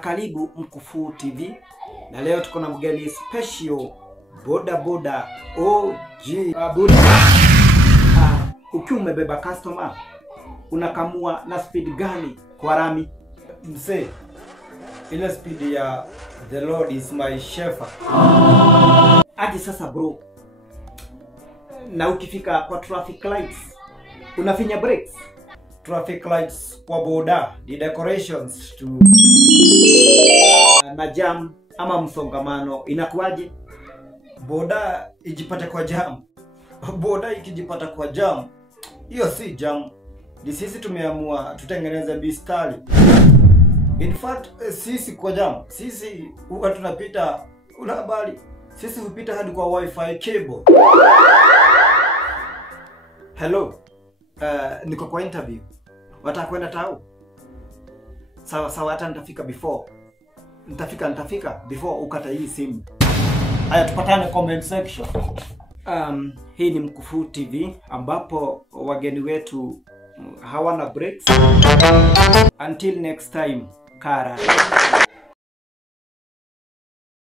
Karibu Mkufu TV. Na leo tuko na mgeni special, boda boda OG. Ukiwa umebeba customer, unakamua na speed gani kwa rami? Mse, ile speed ya the Lord is my shepherd. Hadi sasa bro, na ukifika kwa traffic lights unafinya brakes? Traffic lights kwa boda, the decorations to na jam ama msongamano inakuaje? Boda ijipate kwa jam. Boda ikijipata kwa jam, hiyo si jam. Ni sisi tumeamua tutengeneze bistari. In fact, sisi kwa jam, sisi huwa tunapita, una habari, sisi hupita hadi kwa wifi cable. Hello, niko kwa interview. Wataka kwenda tao? Sawa, hata nitafika before. Nitafika before ukata hii simu. Haya, tupatane comment section. Hii ni Mkufu TV ambapo wageni wetu hawana breaks. Until next time, kara.